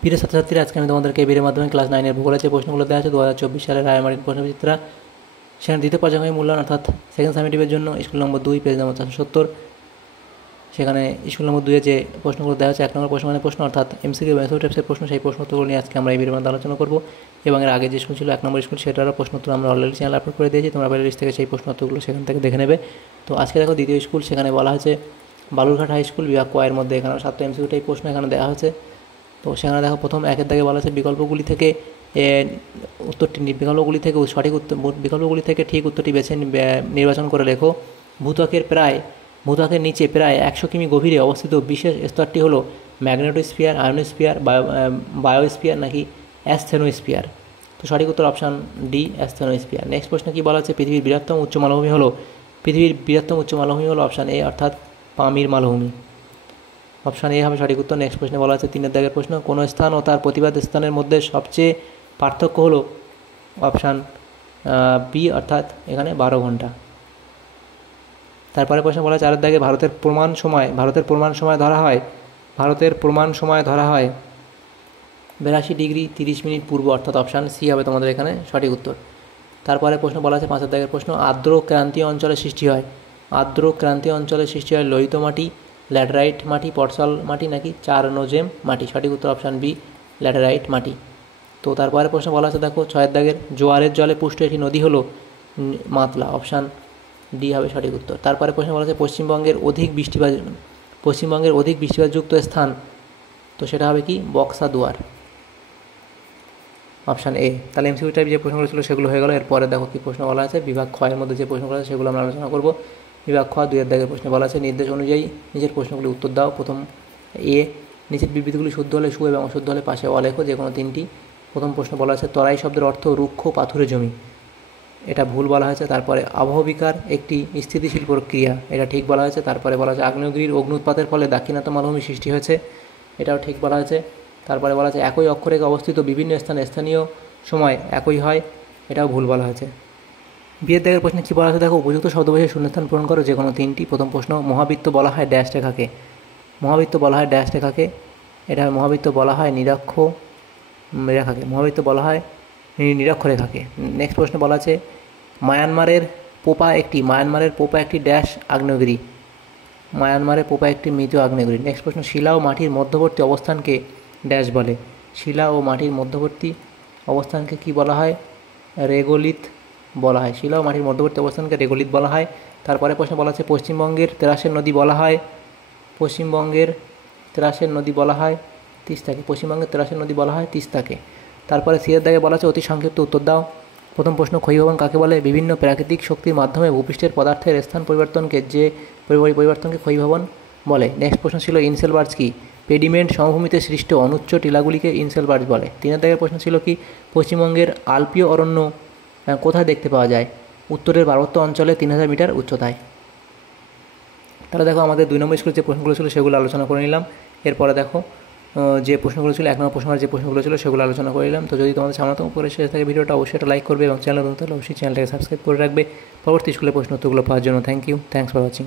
প্রিয় ছাত্রছাত্রীরা, আজকে আমি তোমাদেরকে এই ভিডিওর মাধ্যমে ক্লাস 9-এর ভূগোলের যে প্রশ্নগুলো দেওয়া আছে 2024 সালের রায়মার্টিন প্রশ্নবিচিত্রা, সেখানে দ্বিতীয় পর্যায়ক্রমিক মূল্যায়ন অর্থাৎ সেকেন্ড সামেটিভের জন্য স্কুল নম্বর 2 পেজ নম্বর 470, সেখানে স্কুল নম্বর 2-এ যে প্রশ্নগুলো দেওয়া আছে 1 নম্বর প্রশ্ন অর্থাৎ এমসিকিউ মেথড টাইপসের প্রশ্ন, সেই প্রশ্নোত্তরগুলো নিয়ে আজকে আমরা এই ভিডিওর মধ্যে আলোচনা করব। এবং এর আগে যে স্কুল ছিল 1 নম্বর স্কুল, সেটারও প্রশ্নোত্তর আমরা অলরেডি চ্যানেল আপলোড করে দিয়েছি, তোমরা প্লেলিস্ট থেকে সেই প্রশ্নোত্তরগুলো সেখান থেকে দেখে নেবে। তো আজকে দেখো দ্বিতীয় স্কুল, সেখানে বলা হয়েছে বালুরঘাট হাই স্কুল বিভাগ কয়ের মধ্যে এখানে 7টা এমসিকিউ টাইপ প্রশ্ন এখানে দেওয়া হয়েছে। তো সেখানে দেখো প্রথম 1-এর দাগে বলা আছে বিকল্পগুলি থেকে বিকল্পগুলি থেকে ঠিক উত্তরটি বেছে নির্বাচন করে লেখো। ভূত্বকের নিচে প্রায় 100 কিমি গভীরে অবস্থিত বিশেষ স্তরটি হলো ম্যাগনেটোস্ফিয়ার, আয়নোস্ফিয়ার, বায়োস্ফিয়ার নাকি অ্যাসথেনোস্ফিয়ার। তো সঠিক উত্তর অপশান ডি, অ্যাসথেনোস্ফিয়ার। নেক্সট প্রশ্ন কি বলা আছে, পৃথিবীর বৃহত্তম উচ্চ মালভূমি হলো অপশান এ অর্থাৎ পামির মালভূমি। অপশান এ হবে সঠিক উত্তর। নেক্সট প্রশ্নে বলা আছে 3-এর দাগের প্রশ্ন, কোনো স্থান ও তার প্রতিবাদ স্থানের মধ্যে সবচেয়ে পার্থক্য হলো অপশান বি অর্থাৎ এখানে 12 ঘন্টা। তারপরে প্রশ্ন বলা আছে 4-এর দাগে ভারতের প্রমাণ সময় ধরা হয় 82 ডিগ্রি 30 মিনিট পূর্ব অর্থাৎ অপশান সি হবে তোমাদের এখানে সঠিক উত্তর। তারপরে প্রশ্ন বলা আছে 5-এর দাগের প্রশ্ন, আর্দ্র ক্রান্তীয় অঞ্চলে সৃষ্টি হয় লোহিত মাটি, ল্যাটেরাইট মাটি, পটসল মাটি নাকি চারনোজেম মাটি। সঠিক উত্তর অপশান বি, ল্যাটেরাইট মাটি। তো তারপরে প্রশ্ন বলা আছে দেখো 6-এর দাগের, জোয়ারের জলে পুষ্ট একটি নদী হলো মাতলা। অপশান ডি হবে সঠিক উত্তর। তারপরে প্রশ্ন বলা আছে পশ্চিমবঙ্গের অধিক বৃষ্টিপাতযুক্ত স্থান, তো সেটা হবে কি বক্সা দুয়ার, অপশান এ। তাহলে এমসিকিউ টাইপ যে প্রশ্নগুলো ছিল সেগুলো হয়ে গেল। এরপরে দেখো কি প্রশ্ন বলা আছে বিভাগ ক্ষয়ের মধ্যে যে প্রশ্নগুলো আছে সেগুলো আমরা আলোচনা করব। বিভাগ খ 2-এর দাগের প্রশ্নে বলা আছে নির্দেশ অনুযায়ী নিচের প্রশ্নগুলি উত্তর দাও। প্রথম এ, নিচের বিবৃতিগুলি শুদ্ধ হলে সু এবং অশুদ্ধ হলে পাশে অলেখো যে কোনো 3টি। প্রথম প্রশ্ন বলা আছে তরাই শব্দের অর্থ রুক্ষ পাথুরে জমি, এটা ভুল বলা হয়েছে। তারপরে আবহবিকার একটি স্থিতিশীল প্রক্রিয়া, এটা ঠিক বলা হয়েছে। তারপরে বলা আছে আগ্নেয়গিরির অগ্নুৎপাতের ফলে দাক্ষিণাত্য মালভূমি সৃষ্টি হয়েছে, এটাও ঠিক বলা হয়েছে। তারপরে বলা আছে একই অক্ষরেখা অবস্থিত বিভিন্ন স্থানে স্থানীয় সময় একই হয়, এটাও ভুল বলা হয়েছে। বিয়ের দাগের প্রশ্নে কী বলা আছে দেখো, উপযুক্ত শব্দবশের শূন্যস্থান পূরণ করো যে কোনো 3টি। প্রথম প্রশ্ন, মহাবৃত্ত বলা হয় ড্যাশ রেখাকে, এটা মহাবৃত্ত বলা হয় নিরক্ষ রেখাকে। নেক্সট প্রশ্ন বলা আছে মায়ানমারের পোপা একটি ড্যাশ আগ্নেয়গিরি, মৃত আগ্নেয়গিরি। নেক্সট প্রশ্ন, শিলা ও মাটির মধ্যবর্তী অবস্থানকে ড্যাশ বলে, কী বলা হয়, রেগোলিথ বলা হয়। শিলা ও মাটির মধ্যবর্তী অবস্থানকে রেগোলিথ বলা হয়। তারপরে প্রশ্ন বলা আছে পশ্চিমবঙ্গের ত্রাসের নদী বলা হয় তিস্তাকে। তারপরে সিয়ের দাগে বলা আছে অতি সংক্ষিপ্ত উত্তর দাও। প্রথম প্রশ্ন, ক্ষয়ীভবন কাকে বলে? বিভিন্ন প্রাকৃতিক শক্তির মাধ্যমে ভূপৃষ্ঠের পদার্থের স্থান পরিবর্তনকে ক্ষয়ীভবন বলে। নেক্সট প্রশ্ন ছিল ইনসেলবার্জ কি? পেডিমেন্ট সমভূমিতে সৃষ্ট অনুচ্চ টিলাগুলিকে ইনসেলবার্জ বলে। 3-এর দাগের প্রশ্ন ছিল কি, পশ্চিমবঙ্গের আলপীয় অরণ্য কোথায় দেখতে পাওয়া যায়? উত্তরের পার্বত্য অঞ্চলে 3000 মিটার উচ্চতায়। তাহলে দেখো আমাদের 2 নম্বর স্কুলের যে প্রশ্নগুলো ছিল সেগুলো আলোচনা করে নিলাম। এরপরে দেখো যে প্রশ্নগুলো ছিল 1 নম্বর প্রশ্নের যে প্রশ্নগুলো ছিল সেগুলো আলোচনা করে নিলাম। তো যদি তোমাদের সামনাত্মক উপরে শেষ থাকে ভিডিওটা অবশ্যই একটা লাইক করবে এবং চ্যানেল নতুন হলে অবশ্যই চ্যানেলটাকে সাবস্ক্রাইব করে রাখবে পরবর্তী স্কুলের প্রশ্ন উত্তরগুলো পাওয়ার জন্য। Thanks for watching.